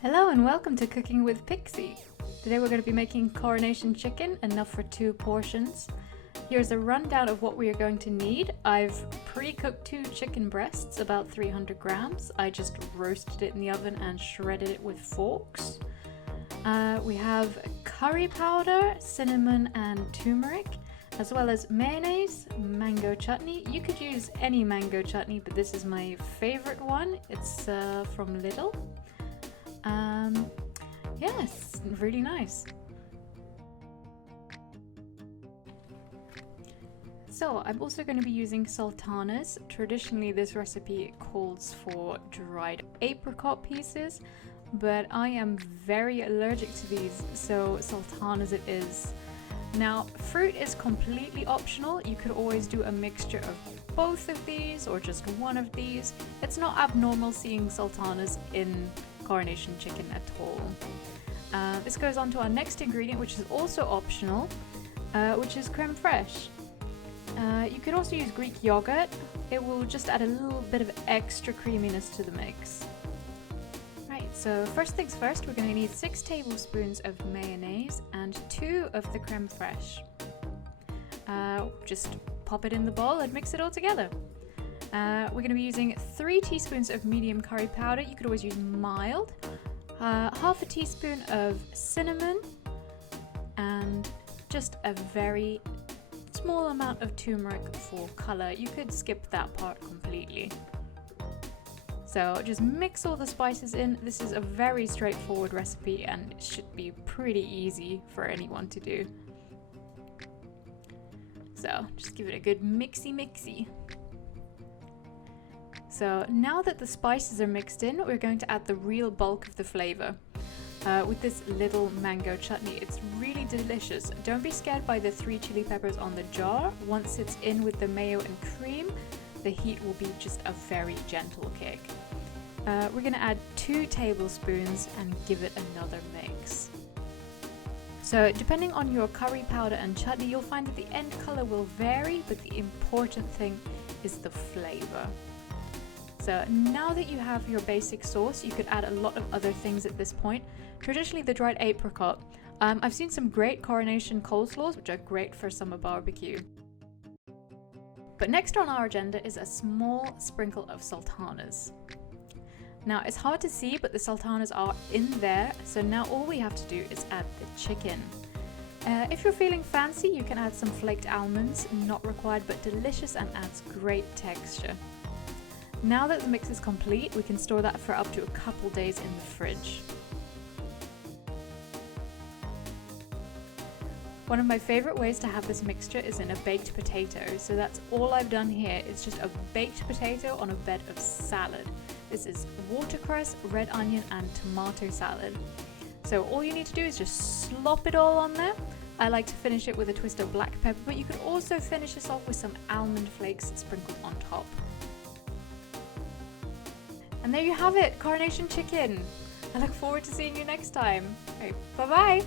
Hello and welcome to Cooking with Pixie. Today we're going to be making Coronation chicken, enough for 2 portions. Here's a rundown of what we are going to need. I've pre-cooked 2 chicken breasts, about 300 grams. I just roasted it in the oven and shredded it with forks. We have curry powder, cinnamon and turmeric, as well as mayonnaise, mango chutney. You could use any mango chutney, but this is my favorite one. It's from Lidl. Yes, really nice. So I'm also going to be using sultanas. Traditionally this recipe calls for dried apricot pieces, but I am very allergic to these, so sultanas it is. Now, fruit is completely optional. You could always do a mixture of both of these or just one of these. It's not abnormal seeing sultanas in Coronation chicken at all. This goes on to our next ingredient, which is also optional, which is creme fraiche. You could also use Greek yogurt. It will just add a little bit of extra creaminess to the mix. Right, so first things first, we're going to need 6 tablespoons of mayonnaise and 2 of the creme fraiche. Just pop it in the bowl and mix it all together. We're going to be using 3 teaspoons of medium curry powder. You could always use mild. Half a teaspoon of cinnamon and just a very small amount of turmeric for color. You could skip that part completely. So just mix all the spices in. This is a very straightforward recipe and it should be pretty easy for anyone to do. So just give it a good mixy. So now that the spices are mixed in, we're going to add the real bulk of the flavor. With this little mango chutney, it's really delicious. Don't be scared by the 3 chili peppers on the jar. Once it's in with the mayo and cream, the heat will be just a very gentle kick. We're going to add 2 tablespoons and give it another mix. So depending on your curry powder and chutney, you'll find that the end color will vary, but the important thing is the flavor. So now that you have your basic sauce, you could add a lot of other things at this point. Traditionally the dried apricot. I've seen some great Coronation coleslaws, which are great for summer barbecue. But next on our agenda is a small sprinkle of sultanas. Now it's hard to see, but the sultanas are in there, so now all we have to do is add the chicken. If you're feeling fancy, you can add some flaked almonds, not required but delicious and adds great texture. Now that the mix is complete, we can store that for up to a couple days in the fridge. One of my favorite ways to have this mixture is in a baked potato. So that's all I've done here. It's just a baked potato on a bed of salad. This is watercress, red onion and tomato salad. So all you need to do is just slop it all on there. I like to finish it with a twist of black pepper, but you could also finish this off with some almond flakes sprinkled on top. And there you have it, Coronation chicken. I look forward to seeing you next time. Right, bye bye!